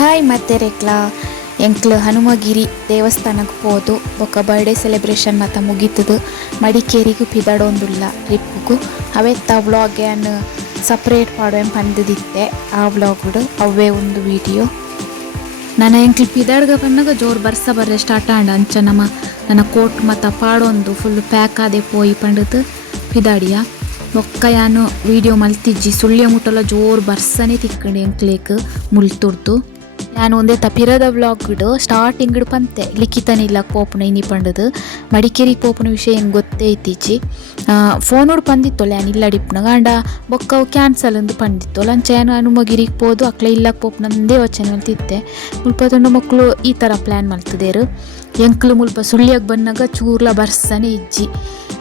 Hi, ಮತ್ತೆ ರೆಕ್ಲಾ. ಎಂಕ್ಲು ಹನುಮಗಿರಿ ದೇವಸ್ಥಾನಕ್ಕೆ ಹೋದು ಬೊಕ್ಕ ಬರ್ಡೇ ಸೆಲೆಬ್ರೇಷನ್ ಮಾತ ಮುಗೀತದು. ಮಡಿಕೇರಿಗೂ ಪಿದಾಡೊಂದುಲ್ಲ ಟ್ರಿಪ್ಗೂ ಅವೆತ್ತ ವ್ಲಾಗ್ ಅನ್ನು ಸಪ್ರೇಟ್ ಪಾಡುವೆ ಬಂದಿದ್ದೆ ಆ ವ್ಲಾಗ್ಡು ಅವೇ ಒಂದು ವಿಡಿಯೋ ನನ್ನ ಎಂಕ್ಲು ಪಿದಾಡ್ಗ ಬಂದಾಗ ಜೋರು ಬರ್ಸ ಬರ್ರೆ ಸ್ಟಾರ್ಟ್ ಆಂಡ. ಅಂಚ ನಮ್ಮ, ನನ್ನ ಕೋಟ್ ಮತ್ತು ಪಾಡೊಂದು ಫುಲ್ ಪ್ಯಾಕ್ ಆದೆ ಪೋಯಿ ಪಂಡದು ಪಿದಾಡಿಯ. ಬೊಕ್ಕ ಯಾನು ವಿಡಿಯೋ ಮಲ್ತಿಜ್ಜಿ ಸುಳ್ಯ ಮುಟ್ಟಲ ಜೋರು ಬರ್ಸನೆ ತಿಕ್ಕಂಡು ಎಂಕ್ಲೇಕ್ ಮುಲ್ತುರ್ದು ನಾನು ಒಂದೇ ತಪಿರದ ವ್ಲಾಗ್ಡು ಸ್ಟಾರ್ಟಿಂಗ್ ಪಂತೆ. ಲಿಖಿತನಿಲ್ಲ ಪೋಪುನ ಇನಿ ಪಂಡದು. ಮಡಿಕೇರಿ ಪೋಪುನ ವಿಷಯ ಏನು ಗೊತ್ತೇ ಇತ್ತೀಚಿ. ಉಡು ಪಂದಿತ್ತೋಲೆ ನಾನು ಇಲ್ಲ ಡಿಪ್ನ ಗಂಡ. ಬೊಕ್ಕ ಅವು ಕ್ಯಾನ್ಸಲ್ ಅಂದು ಪಂದಿತ್ತೋಲ್ಲ ಅಂಚೆ ನಾನು ಹನುಮಗಿರಿಗೆ ಪೋದು ಅಕ್ಲೆ ಇಲ್ಲ ಪೋಪನಂದೇ ಮಲ್ತಿತ್ತೆ ಮುಲ್ಪ ತೊಂಡು ಮಕ್ಕಳು ಈ ಥರ ಪ್ಲ್ಯಾನ್ ಮಲ್ತಿದ್ದೇರು ಎಂಕ್ಲು ಮುಲ್ಪ ಸುಳ್ಳಿಯಾಗಿ ಬಂದಾಗ ಚೂರ್ಲ ಬರ್ಸನೆ ಇಜ್ಜಿ.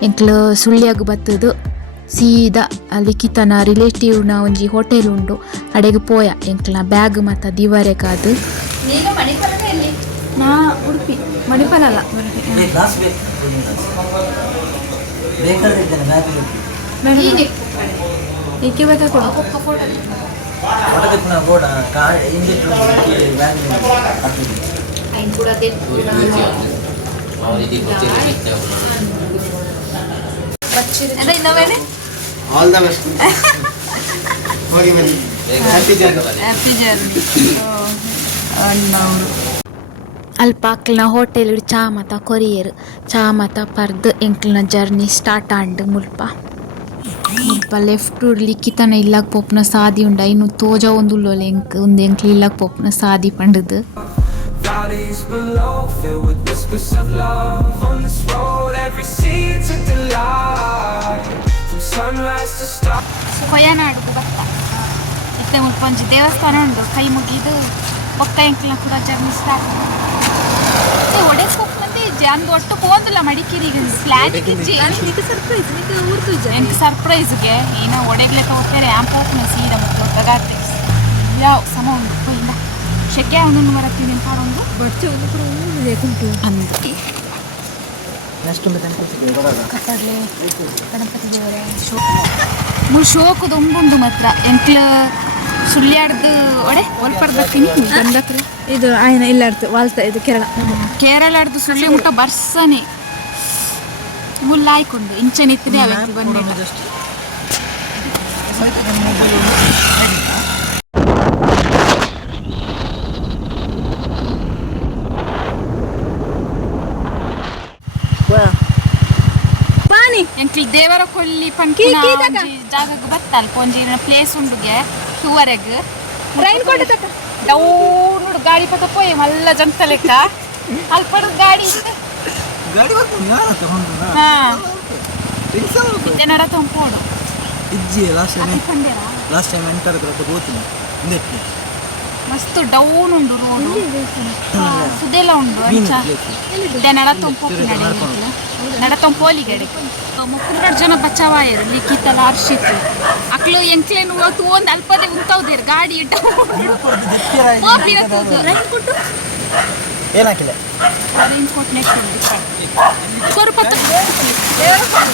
ಎಂಕ್ಲು ಸುಳ್ಳಿಯಾಗಿ ಬತ್ತದು. ಸೀದಾ ಕಿತನ ರಿಲೇಟಿವ್ನ ಒಂಜಿ ಹೋಟೆಲ್ ಉಂಡು ಅಡೆಗೆ ಪೋಯ ಎಂಕ್ಲ ಬ್ಯಾಗ್ ಮತ್ತ ದಿವಾರೆ ಕಾದು. ನೀನು ಮಣಿಪಾಲದ ಎಲ್ಲಿ ನಾ ಉಡುಪಿ ಮಣಿಪಾಲ ಅಲ್ಲ. ಏಕೆ ಬೇಕಾ ಆಲ್ ದ ಬೆಸ್ಟ್ ಹೋಗಿ ಬನ್ನಿ ಹ್ಯಾಪಿ ಜರ್ನಿ ಹ್ಯಾಪಿ ಜರ್ನಿ ಅಲ್ಪ ಅಕ್ಲನ ಹೋಟೆಲ್ ಚಾ ಮತ ಕೊರಿಯರ್. ಚಾ ಮತ ಪರ್ದ್ ಎಂಕ್ಲನ ಜರ್ನಿ ಸ್ಟಾರ್ಟ್ ಆಂಡ್ ಮುಲ್ಪ. ಮುಲ್ಪ ಲೆಫ್ಟ್ ಲಿಖಿತನ ಇಲ್ಲಕ್ ಪೋಪ್ನ ಸಾದಿ ಉಂಡ. ಇನ್ನು ತೋಜ ಒಂದು ಎಂಕ್ ಒಂದು ಎಂಕ್ಲಿ ಇಲ್ಲಕ್ ಪೋಪ್ನ Sadi ಪಂಡದು. Valleys below, filled with whispers of love. On this road, every seed's a delight. From ಭತ್ತ ಇತ್ತೆ ಮುಲ್ಪ ಒಂಜಿ ದೇವಸ್ಥಾನ ಉಂಡು ಕೈ ಮುಗಿದು ಒಕ್ಕ ಎಂಕ್ಲ ಕೂಡ ಜರ್ನಿ ಸ್ಟಾರ್ಟ್ ಒಡೆ ಪೋಪ್ನಂದೆ ಇಜ್ಜಿ ಅಂದು ಒಟ್ಟು ಪೋಂದಿಲ್ಲ ಮಡಿಕೇರಿಗೆ ನಿಕ್ಕೆ ಸರ್ಪ್ರೈಸ್ ಎಂಕ್ ಸರ್ಪ್ರೈಸ್ಗೆ ಏನ ಒಡೆಗ್ಲೆ ಹೋಗ್ತಾರೆ ಆಂಪ್ ಹೋಗ್ನ ಸೀದ ಮತ್ತು ತಗಾತೆ ಯಾವ ಸಮ ಉಂಡು ಕೊಯ್ಯಿಂದ ಶೆಕೆ ಅವನನ್ನು ಬರತ್ತೀನಿ ಪಾಡೊಂದು ಬಚ್ಚ ಒಂದು ಕೂಡ ಕುಂಟು ಅಂದು. ಕಟ್ಟಡ್ಲೆ ಗಣಪತಿ ದೇವರೇ ಶೋಕ. ಮೂರು ಶೋಕದ ಉಂಡುಂಡು ಮಾತ್ರ. ಎಂಕ್ಲ ಸುಳ್ಯಾಡ್ದು ಒಡೆ ಒಲ್ಪರ್ ಬರ್ತೀನಿ ಇದು ಆಯ್ನ ಇಲ್ಲ ಇರ್ತು ವಾಲ್ತ ಇದು ಕೇರಳ. ಕೇರಳಡ್ದು ಸುಳ್ಳಿ ಮುಟ್ಟ ಬರ್ಸನೆ. ಮುಲ್ಲಾಯ್ಕೊಂಡು ಇಂಚನೆ ಇಂಚೆ ನಿತ್ತಿದೆ ಅವೆಂಕ್ಲು ಬಂದಿಲ್ಲ ದೇವರ ಕೊಲ್ಲಿ ಪಂಕಿ. ಜಾಗಕ್ಕೆ ಬತ್ತಲ್ ಪೊಂಜಿ ಪ್ಲೇಸ್ ಉಂಡುಗೆ ಟೂವರೆಗ್ ರೈನ್ ಕೋಟ್ ತಕ. ಡೌನ್ ಗಾಡಿ ಪಕ್ಕ ಪೋಯ್ ಮಲ್ಲ ಜಂತ ಲೆಕ್ಕ. ಅಲ್ಪಡ ಗಾಡಿ ಇದೆ. ಗಾಡಿ ಹಾ. ನಡ. ತಂಪೋಡು ಇಜ್ಜಿ ಲಾಸ್ಟ್ ಟೈಮ್ ಲಾಸ್ಟ್ ಟೈಮ್ ಎಂಟರ್ ಹಿಂದೆ ಮಸ್ತ್ ಡೌನ್ ಉಂಡು ರೋಡು ಸುದೆಲ್ಲ ಉಂಡು ಅಂಚ. ಇದೆ ನಡ ತಂಪೋಕು ನಡೆ ನಡ ತಂಪೋಲಿ ಗಡಿ. ಮುಕ್ಕುನಡ್ ಜನ ಬಚಾವಾಯರು ಲಿಖಿತ ಹರ್ಷಿತ್. ಅಕ್ಲು ಎಂಕ್ಲೇನು ಇವತ್ತು ಒಂದು ಅಲ್ಪದೆ ಉಂತವ್ದೇರು ಗಾಡಿ ಇಟ್ಟ ಏನಾಕಿಲ್ಲ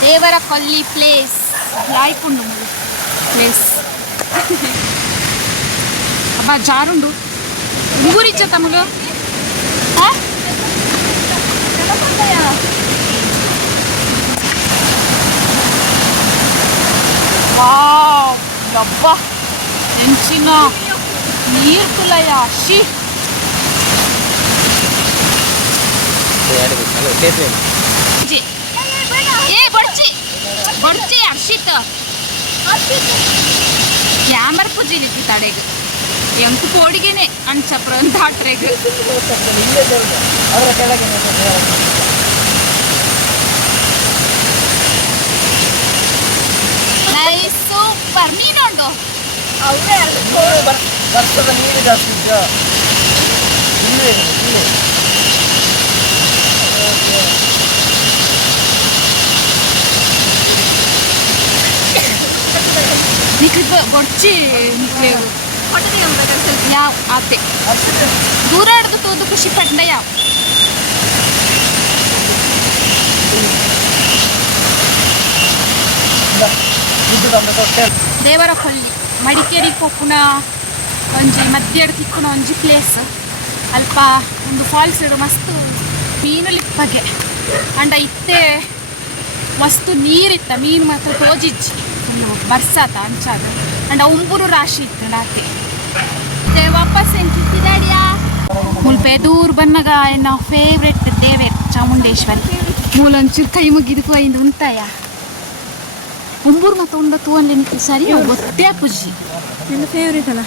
ದೇವರ ಕೊಲ್ಲಿ ಪ್ಲೇಸ್ ಲಾಯ್ಪುಂಡು ಪ್ಲೇಸ್ ಅಬ್ಬ ಜಾರುಂಡು ಉಂಗುರಿಚ್ಚ ತಮಗ ವಾವ್ ಯಬ್ಬ ಹೆಂಚಿನ ನೀರು ಕುಲಯ ಶಿ ಜಿ. ಏ ಬಡ್ಚಿ ಬಡ್ಚಿ ಹರ್ಷಿತ್ ಕ್ಯಾಮರ್ ಪೂಜಿಲಿಕ್ಕಿ ತಡೆಗೆ ಎಂಕು ಪೋಡಿಗೆನೆ ಅಂಚಪ್ರ ದಾಟ್ರೆಗ್ ಅವರ ಕೆಳಗೆ ಸೂಪರ್ ಮೀನುಂಡು ವರ್ಷದ ನೀರು ಜಾಸ್ತಿ ಇದ್ಯಾ? ಇಲ್ಲೇ ಇಲ್ಲೇ ನಿಕ್ಲಿ ಬಡ್ಚಿ ಯಾವ? ಆತೆ ದೂರ ಹಿಡಿದು ತೋದು ಖುಷಿ ಪಟ್ಟ ಯಾವ? ದೇವರ ಕೊಲ್ಲಿ. ಮಡಿಕೇರಿ ಕೊಪ್ಪುನ ಒಂಜಿ ಮಧ್ಯ ತಿಕ್ಕುನ ಒಂಜಿ ಪ್ಲೇಸ್ ಅಲ್ಪ ಒಂದು ಫಾಲ್ಸ್ ಇಡು, ಮಸ್ತ್ ಮೀನು ಲಿಪ್ಪಗೆ. ಅಂಡ ಇತ್ತೆ ಮಸ್ತ್ ನೀರಿತ್ತ, ಮೀನು ಮಾತ್ರ ತೋಜಿಜ್ಜಿ. ಬರ್ಸಾತ ಅಂಚಾದ ಅಂಡ ಉಂಬುರು ರಾಶಿ ಇತ್ತು ನಾತೆ वापस ವಾಪಸ್ ಎಂಚಿತ್ತಿದಾಡಿಯಾ ಮುಲ್ಪೆ ದೂರ ನಾವು ಫೇವ್ರೆಟ್ ದೇವೆ ಚಾಮುಂಡೇಶ್ವರಿ. ಮೂಲೊಂಚೂರು ಕೈ ಮುಗಿದಕ್ಕೂ ಇಂದು ಉಂಟಾಯ ಉಂಬೂರು ಮತ್ತು ಉಂಡ ತೂವಲ್ಲಿ ಸರಿ ಗೊತ್ತೇ ಪೂಜಿ ನನ್ನ ಫೇವ್ರೇಟ್ ಅಲ್ಲ?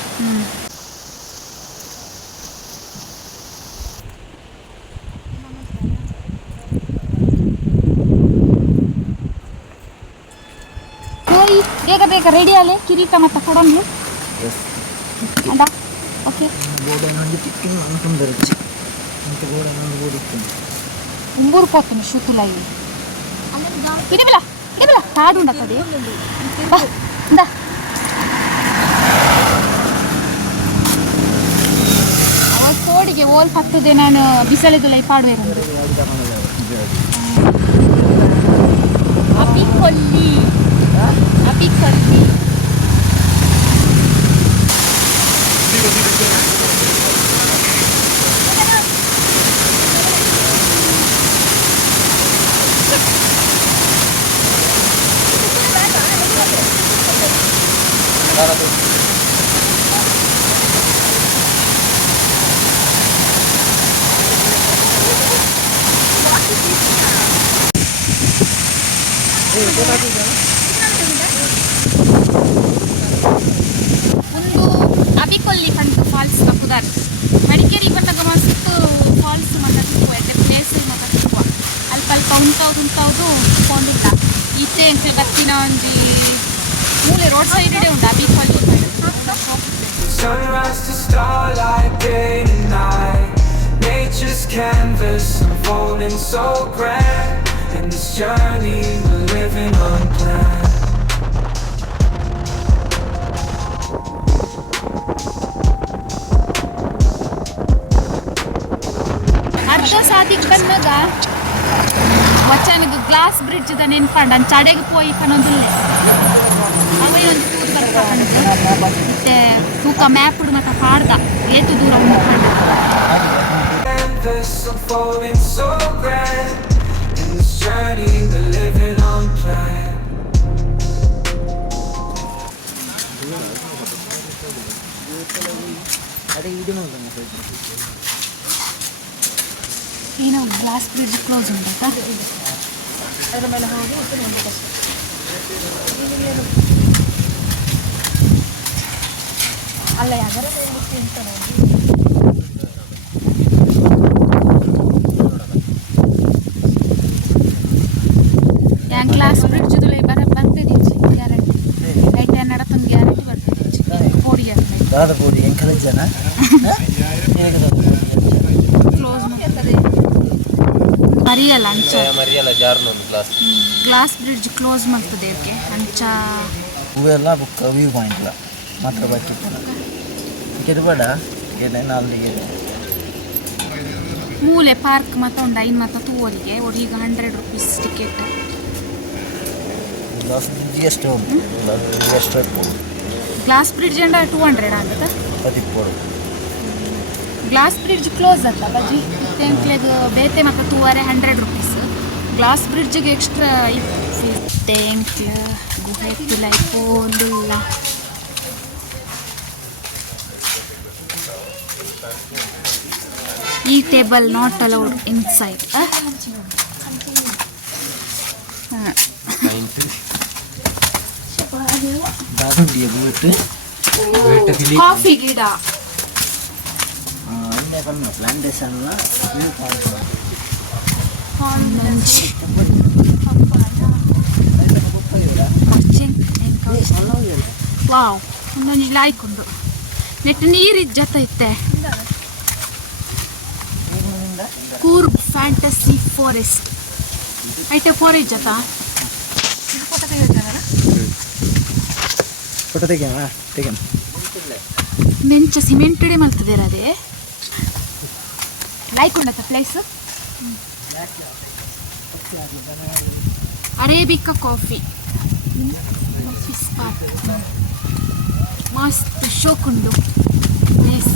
ಬೇಗ ಬೇಗ ರೆಡಿ ಆಲೆ ಕಿರೀಟ ಮತ್ತೆ ಕೊಡೋನು ಅದ ಓಕೆ ಗೋಡೆನೊಂದು ತಿಕ್ಕಿನ ಅನ್ಕೊಂಡಿರಚ್ಚಿ ಅಂತ ಗೋಡೆನೊಂದು ಗೋಡಿಕ್ಕಿನ ಉಂಗೂರು ಪೋತನೆ ಶೂತುಲ ಇವೆ ಇಡಿಬಿಲ ಇಡಿಬಿಲ ಕಾಡು ಉಂಡತ್ತದೆ ಕೋಡಿಗೆ ಓಲ್ ಪತ್ತದೆ ನಾನು ಬಿಸಳೆದುಲ ಈ ಪಾಡುವೆ ಅಪಿ ಕೊಲ್ಲಿ ಅಪಿ ಕೊಲ್ಲಿ ಒಂದು ಅಲ್ಪ ಅಲ್ಪ ಉಂಟೌದು ಉಂಟೌದು ಕೊಂಡಿದ್ದ ಈಚೆ ಎಂತ ಗತ್ತಿನ ಒಂಜಿ ಮೂಲೆ ರೋಡ್ ಸೈಡ್ ಉಂಟು ಅಬಿಕೊಲ್ಲಿ Sunrise to starlight, day and night. Nature's canvas unfolding so grand. In this journey, we're living unplanned. ಅರ್ಧ ಸಾದಿಕ್ ಬಂದಾಗ ವಚನದು ಗ್ಲಾಸ್ ಬ್ರಿಡ್ಜ್ ದ ನೆನ್ಪಂಡ ಅಂಚ ಅಡೆಗ್ ಪೋಯಿ ಕನೊಂದುಲ್ಲೆ ಅವೇ ಒಂದು ಟೂರ್ ಬರ್ಕೊಂಡು ಮತ್ತೆ ತೂಕ ಮ್ಯಾಪ್ ಮತ್ತೆ ಪಾಡ್ದ. ಏತು ದೂರ ಉಂಡು Canvas unfolding so grand. In this journey, we're living unplanned. ಏನೋ ಗ್ಲಾಸ್ ಬ್ರಿಡ್ಜ್ ಕ್ಲೋಸ್ ಉಂಟಾ ಅದರ ಮೇಲೆ ಹೋಗಿ ಉಪ್ಪಿನ ಒಂದು ಕಷ್ಟ ಅಲ್ಲ ಯಾವ್ದಾರ ಅಂತ ನೋಡಿ ಯಾನ್ ಗ್ಲಾಸ್ ಬ್ರಿಡ್ಜ್ ದುಲೆ ಬರ ಬರ್ತದೆ ಗ್ಯಾರಂಟಿ. ಲೈಟ್ ನಡತ್ತೊಂದು ಗ್ಯಾರಂಟಿ ಬರ್ತದೆ ಕೋಡಿ ಅಂತ ದಾದಪೂಡಿ ಎಂಕಲ ಜನ ಕ್ಲೋಸ್ ಮರಿಯಲ್ಲ ಅಂಚ. ಮರಿಯಲ್ಲ ಜಾರ್ನೊಂದು ಕ್ಲಾಸ್ ಗ್ಲಾಸ್ ಬ್ರಿಡ್ಜ್ ಕ್ಲೋಸ್ ಮಾಡ್ತದೆ ಅದಕ್ಕೆ ಅಂಚ. ಹೂವೆಲ್ಲ ಬುಕ್ ವ್ಯೂ ಪಾಯಿಂಟ್ಲ ಮಾತ್ರ ಬಾಕಿ. ಟಿಕೆಟ್ ಬೇಡ. ಟಿಕೆಟ್ ಅಲ್ಲಿಗೆ ಮೂಲೆ ಪಾರ್ಕ್ ಮತ್ತು ಒಂದು ಐನ್ ಮತ್ತು ತೂವರಿಗೆ ಈಗ hundred rupees ticket glass bridge ಎಷ್ಟು ಎಷ್ಟು ಗ್ಲಾಸ್ ಬ್ರಿಡ್ಜ್ ಅಂಡ ಟೂ ಹಂಡ್ರೆಡ್ ಆಗುತ್ತೆ? ಪದಿಪ್ಪೋಡು ಗ್ಲಾಸ್ ಬ್ರಿಡ್ಜ್ ಕ್ಲೋಸ್ ಅಲ್ಲ ಬಜಿ ಇತ್ತೆಂಕ್ಲೆದು ಬೇತೆ ಮತ್ತು ತೂವರೆ ಹಂಡ್ರೆಡ್ ರುಪೀಸ್ ಗ್ಲಾಸ್ ಬ್ರಿಡ್ಜ್ಗೆ ಎಕ್ಸ್ಟ್ರಾ ಇತ್ತೆಂಕ್ಲ ಗುಹೆ ಪೋಲುಲ್ಲ ಈ table not allowed inside coffee ಗಿಡ. ಅಲ್ಲೇ ಕಮ್ಮಿ ಪ್ಲಾಂಟೇಶನ್ ವ್ಯೂ ಪಾಯಿಂಟ್ ವಾವ್ ಒಂದೊಂದು ಲಾಯ್ಕೊಂಡು ನೆಟ್ಟು ನೀರಿದ್ದ ಜೊತೆ ಇತ್ತೆ. ಕೂರ್ಗ್ ಫ್ಯಾಂಟಸಿ ಫಾರೆಸ್ಟ್ ಐತೆ ಫಾರೆಸ್ಟ್ ಜೊತೆ? ಫೋಟೋ ತೆಗಿಯೋಣ ತೆಗಿಯೋಣ. ಮೆಂಚ ಸಿಮೆಂಟೆಡೆ ಮಲ್ತದೆ ಅದೇ? ಲಾಯ್ಕೊಂಡತ್ತ ಪ್ಲೇಸ್ ಅರೇಬಿಕಾ ಕಾಫಿ ಮಸ್ತ್ ಶೋಕುಂಡು ಪ್ಲೇಸ್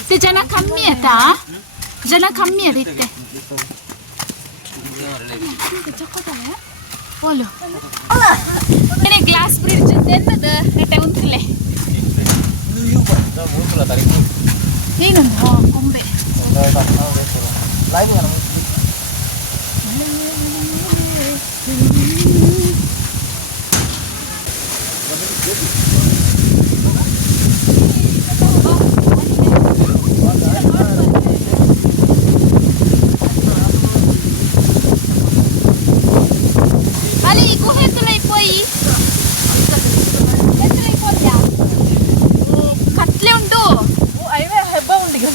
ಇತ್ತೆ ಜನ ಕಮ್ಮಿ ಆಯ್ತಾ ಜನ ಕಮ್ಮಿ ಅದ ಇತ್ತೆ ಓಲು ಏನೇ ಗ್ಲಾಸ್ ಬ್ರಿಡ್ಜ್ ಎಂತದ ನೆಟ್ಟೆ ಉಂತಿರ್ಲೆ ವ್ಯೂ ಪಾಯಿಂಟ್ ಮೂರು ತಾರೀಕು ಏನೊಂದು ಹಾ, ಕೊಂಬೆ ಲೈವ್ ಅಲ್ಲಿ ಗುಹೆ ಹತ್ರ ಪೋಯಿ ಕತ್ಲೆ ಉಂಟು ಐವೇ ಹೆಬ್ಬ ಉಂಡಿಗ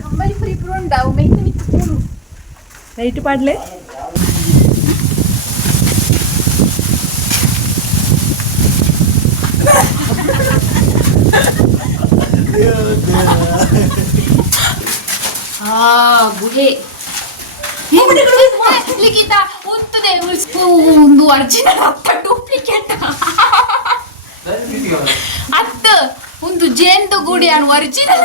ಕಂಬಳಿ ಫ್ರೀ ಉಂಟಾವು ಮೆಂತೆ ಮಿತ್ತು ಕೂಡು ಲೈಟ್ ಪಾಡ್ಲೆ. ಆ ಗುಹೆ. ಲಿಖಿತ ಉತ್ತದೆ ಒಂದು ಅರ್ಜಿನಲ್ ಅತ್ತ ಡೂಪ್ಲಿಕೇಟ್ ಅತ್ತ ಒಂದು ಜೇನ್ದು ಗುಡಿ ಅನ್ ಒರಿಜಿನಲ್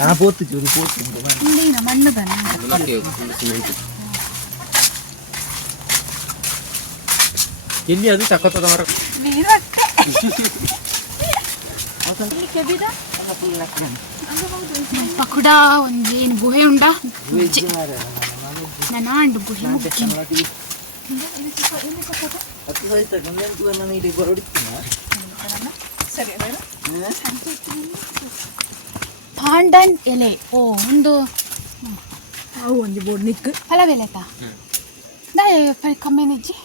ஆ போத்து ஜோதி போத்து இல்லைண்ணா மண்ணு தானே ಎಲ್ಲಿ ಅದು ತಕೋತದ ಮರ ಪಕುಡ ಒಂಜಿ ಏನು ಗುಹೆ ಉಂಡ ನನಾಂಡು ಗುಹೆ ಸರಿ ಪಾಂಡನ್ ಎಲೆ. ಓ ಒಂದು ಅವು ಒಂದು ಬೋರ್ಡ್ ನಿಕ್. ಫಲವೆಲೆತ ದಾಯ ಕಮ್ಮೆನಿಜ್ಜಿ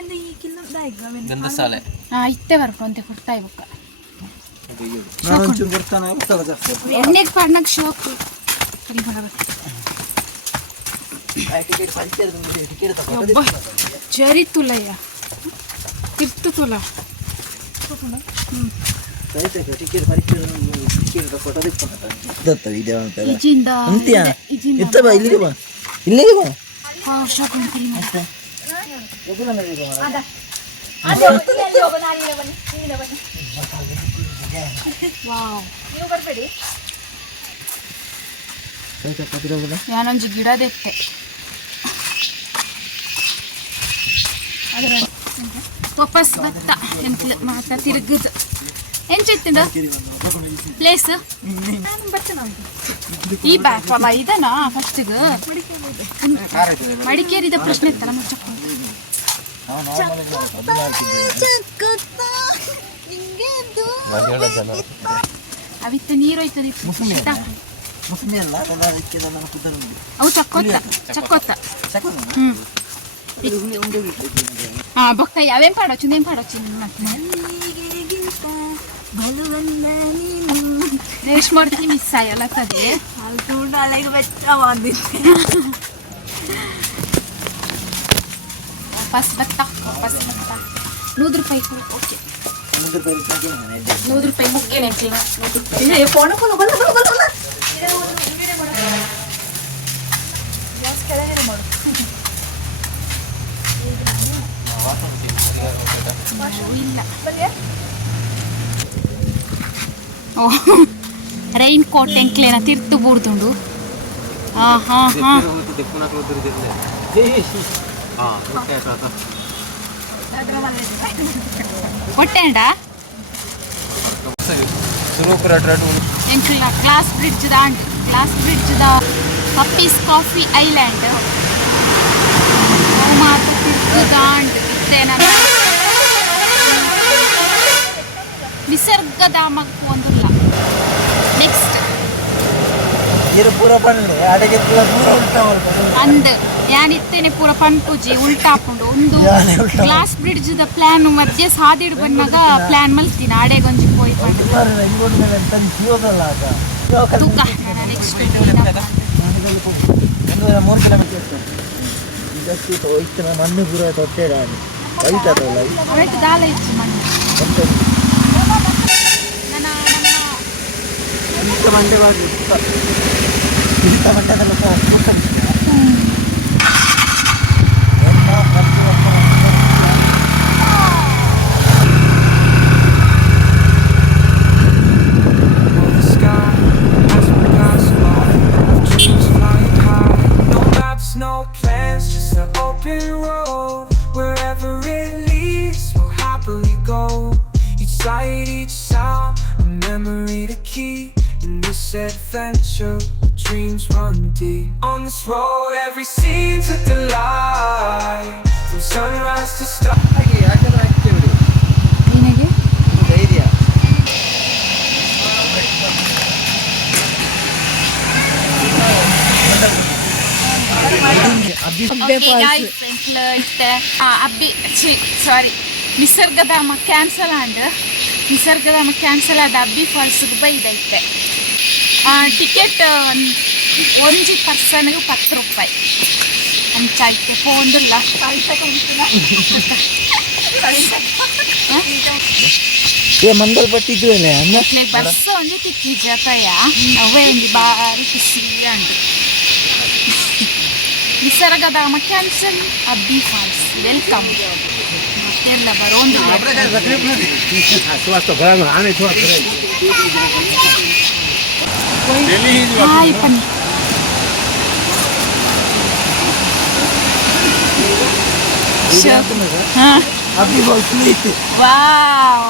ಅಂದ್ರೆ ಈ ಕಿಲ್ಲ ದಾಯಿಗ್ ಗಂಧಸಾಲೆ ಹಾ ಇತ್ತೆ ಬರ್ಪು ಅಂತೆ ಕೊಡ್ತಾ ಇವಾಗ ಎಣ್ಣೆ ಪಾಡ್ನಕ್ ಶೋಕ್. ಸರಿ ಬರಬೇಕು ಜರಿ ತುಲಯ್ಯ ಇರ್ತು ತುಲ. ಸಹಿತ ಅಂತ್ಯಾ? ಇತ್ತ ಬಾ ಇಲ್ಲಿಗೆ ಬಾ. ಇಲ್ಲಿಗೆ ಬಾ. ನಾನೊಂದು ಗಿಡ ದೇಖ್ತೆ ವಾಪಸ್ ಭತ್ತ ಎಂತ ಮಾತಾ ಎಂಚಿತ್ತಿಂದ ಪ್ಲೇಸ್ ಈ ಫಸ್ಟಿಗೆ ಮಡಿಕೇರಿದ ಪ್ರಶ್ನೆ ಇತ್ತಲ್ಲ ಅವಿತ್ತು ನೀರು ಹೋಯ್ತದೆ ಅವು ಚಕ್ಕೊತ್ತ ಚಕ್ಕೊತ್ತ ಹ್ಮ್. ಬೊಕ್ಕ ಯಾವೇನ್ ಪಾಡೋಚು ನೇಮ್ ಪಾಡೋಚು ರೇಷ್ಮರ್ತಿ ಮಿಸ್ ಆಯಲ್ಲ ತದೆ ವಾಪಸ್ ಬತ್ತ ವಾಪಸ್ ಬತ್ತ ನೂರು ರೂಪಾಯಿ ಓಕೆ ನಾನು ನೂರು ರೂಪಾಯಿ ಮುಖ್ಯ ನೆಂಟಿನ ಫೋನ್ ಫೋನ್ ಬಲ್ಲ ಬಲ್ಲ ಬಲ್ಲ ಬಲ್ಲ ಇಲ್ಲ ಓ ರೈನ್ ಕೋಟ್ ಎಂಕ್ಲೇನ ತಿರ್ತು ಬೂರ್ದುಂಡು. ಹಾ ಹಾ. ಹಾ ಹೊಟ್ಟೆ ಅಂಡ ಸುರೂಪುರ ಟ್ರೆಡ್ ಎಂಕ್ಲ ಗ್ಲಾಸ್ ಬ್ರಿಡ್ಜ್ ದ and glass bridge the puppies coffee island ಮಾತು ತಿರ್ಗಾಂಡ್ ಇದ್ದೇನ ನಿಸರ್ಗಧಾಮಕ್ಕೆ ಒಂದಿಲ್ಲ ನೆಕ್ಸ್ಟ್ ಇರು ಪೂರ ಅಡಿಗೆ ಪೂರ ಪೂರ ಉಲ್ಟಾ ಮಾಡ್ಕೊಂಡು ಅಂದ್ ಯಾನಿತ್ತೇನೆ ಪೂರ ಪಂಪುಜಿ ಉಲ್ಟಾಪುಂಡು ಒಂದು ಯಾನೆ ಉಲ್ಟಾ ಗ್ಲಾಸ್ ಬ್ರಿಡ್ಜ್ ದ ಪ್ಲಾನ್ ಮಧ್ಯೆ ಸಾದಿಡ್ ಬಂದಾಗ ಪ್ಲಾನ್ ಮಲ್ತೀನಿ ಆಡೆಗೊಂಜಿ ಪೋಯಿ ಪಂಡು ಮಾರ್ರೆ, ಇಂಗೋಡ್ ಮೇಲೆ ಎಂತ ಜೀವದಲ್ಲ ಆಗ? ಇವಾಗ ಕಲ್ಲು ತೂಕ. ನೆಕ್ಸ್ಟ್ ಒಂದು ಮೂರು ಕಿಲೋಮೀಟರ್ ಇರ್ತದೆ. ಇದಕ್ಕೆ ಹೋಯ್ತು ನಮ್ಮ ಮಣ್ಣು ಪೂರ ತೊಟ್ಟೆ ದಾಲ ಇತ್ತು ಮಣ್ಣು. Hindi ka man daw. Hindi ka man daw. This adventure, dreams run deep. On this road, every scene's a delight. From sunrise to star. ನಿನಗೆ ಧೈರ್ಯ Abbi sorry Nisargadhama cancel and Nisargadhama cancel ಆದ Abbi ಫಾಲ್ಸ್ಗೆ ಬೈದೈತೆ ticket ಒಂಜಿ ಪರ್ಸನ್ಗೂ ಪತ್ತು ರೂಪಾಯಿ. ಅಂಚಾಯ್ತೆ ಪೋಂದಿಲ್ಲ ಏ ಮಂಗಲ್ ಪಟ್ಟಿದ್ದು ಅಲ್ಲೇ ಅನ್ನ ಬಸ್ ಒಂಜಿ ತಿಕ್ಕಿ ಜತಯ ಅವೇ ಒಂದು ಬಾರಿ ಖುಷಿ ಅಂಡು Nisargadhama cancel Abbi falls welcome ಮತ್ತೆಲ್ಲ ಬರೋಂದು ಹಾಯ್ ಬನ್ನಿ ಹಾ ಅಬ್ಬಿ ಬಾಲ್ಸ್ ಐತಿ ವಾವ್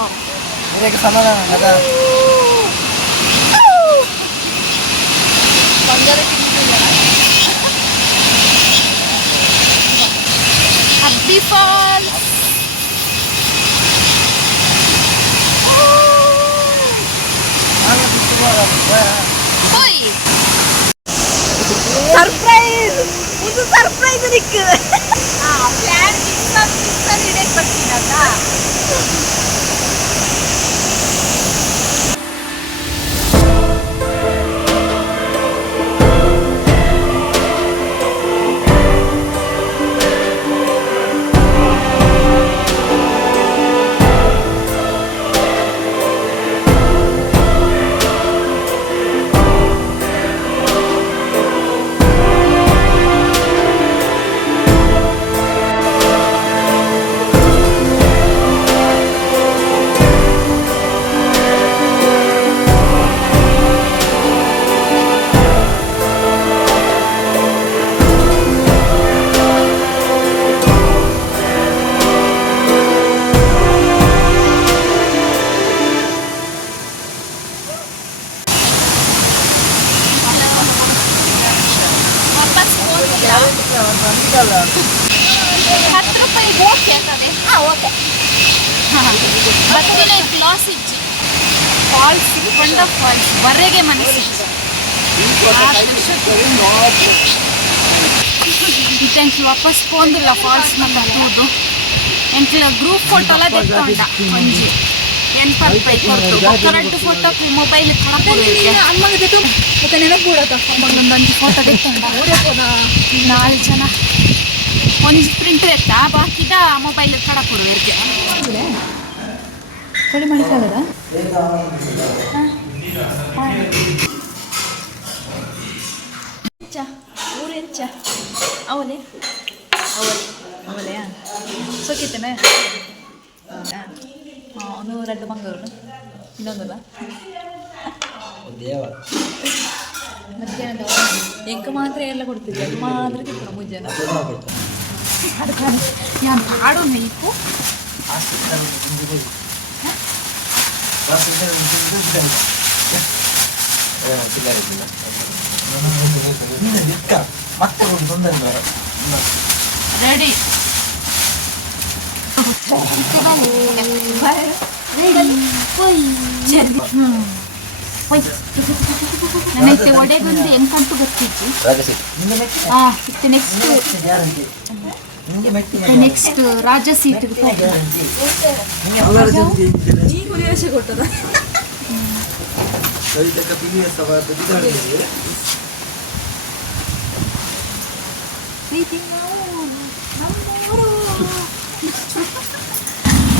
ಹತ್ತು ರೂಪಾಯಿ ಓಕೆ ಆಗ್ತದೆ ಹಾಂ ಓಕೆ ಬತ್ತಿನ ಗ್ಲಾಸ್ ಇಜ್ಜಿ. ಫಾಲ್ಸ್ ಕೊಂಡ ಫಾಲ್ಸ್ ಬರೆಗೆ ಮನಸ್ಸು ಎಂಕ್ಲು ವಾಪಸ್ ಪೋಂದಿಲ್ಲ ಫಾಲ್ಸ್ ನಮ್ಮ ತೂದು ಎಂಕ್ಲ ಗ್ರೂಪ್ ಫೋಟೋ ಎಲ್ಲ ತೆಕ್ಕೊಂಡ ಒಂಜಿ. ಎನ್ಪೈ ಕೊಟ್ಟು ಕರೆಕ್ಟ್ ಫೋಟೋ ಮೊಬೈಲ್ ಅಮ್ಮಗೆ ತೆತ್ತು ಮತ್ತೆ ನೆನಪು ಬಿಡತ್ತ ಒಂದೊಂದು ಫೋಟೋ ತೆಕ್ಕೊಂಡ ನಾಲ್ಕು ಜನ. ಒಂಜಿ ಪ್ರಿಂಟ್ ಎತ್ತ ಬಾಕಿದ ಮೊಬೈಲ್ ಕಡಕೊಡು ಇರ್ಗೆ ಕೊಡಿ ಮಣಿಕಾಲದ ಊರು ಎಂಚ ಅವಲೆ ಅವಲೆ ಅವಲೆಯಾ ಸೊಕ್ಕಿತ್ತೇನೆ ಒಂದು ಎರಡು ಮಂಗಗಳು ಇನ್ನೊಂದಲ್ಲ ದೇವ ಮಧ್ಯಾಹ್ನದ ಎಂಕ ಮಾತ್ರ ಎಲ್ಲ ಕೊಡ್ತಿದ್ದೆ ಅದು ಮಾತ್ರ ತಿಂತಾರೆ ಮುಂಜಾನೆ ഞാൻ പാടും നിൽക്കൂ ಮಕ್ಕಳು ರೆಡಿ ನನ್ನೈತೆ ಒಡೆಗೊಂದು ಎಂಕಂತೂ ಗೊತ್ತಿತ್ತು. ಹಾ ಇತ್ತೆ ನೆಕ್ಸ್ಟ್ ನೆಕ್ಸ್ಟ್ ರಾಜ ಸೀಟ್ ನೀವು ನಿರಾಶೆ ಕೊಟ್ಟದ.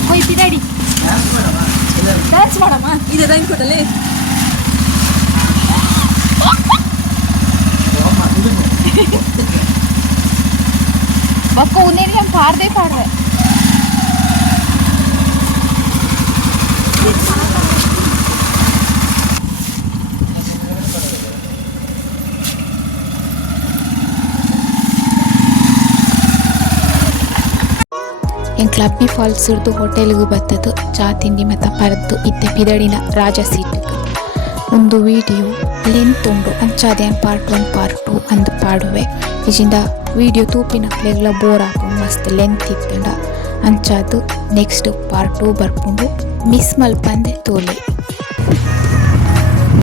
ಹೋಯ್ತಿ ರೆಡಿ ಡ್ಯಾನ್ಸ್ ಮಾಡಮ್ಮ. ಇದೆ ಕೊಟ್ಟಲೆ ಬಕ್ಕ ಉನ್ನೇರಿ ಪಾರ್ದೆ ಲಬ್ಬಿ ಫಾಲ್ಸ್ ಇರ್ದು ಹೋಟೆಲ್ಗೂ ಬತ್ತದು, ಚಾ ತಿಂಡಿ ಮತ್ತು ಪರದ್ದು ಇತ್ತೆ ಪಿದಡಿನ ರಾಜ ಸೀಟ್. ಒಂದು ವಿಡಿಯೋ ಲೆನ್ ಉಂಡು ಅಂಚಾದೆ ಪಾರ್ಟ್ ಒನ್, ಪಾರ್ಟ್ ಟು ಅಂದು ಪಾಡುವೆ. ಇಜಿಂದ ವಿಡಿಯೋ ತೂಪಿನಕ್ಲೆಗ್ಲ ಬೋರ್ ಆಪುಂಡು ಮಸ್ತ್ ಲೆಂತ್ ಇತ್ತಂಡ. ಅಂಚಾದು ನೆಕ್ಸ್ಟ್ ಪಾರ್ಟ್ ಟು ಬರ್ಕೊಂಡು ಮಿಸ್ ಮಲ್ಪಂದೆ ತೋಲೆ.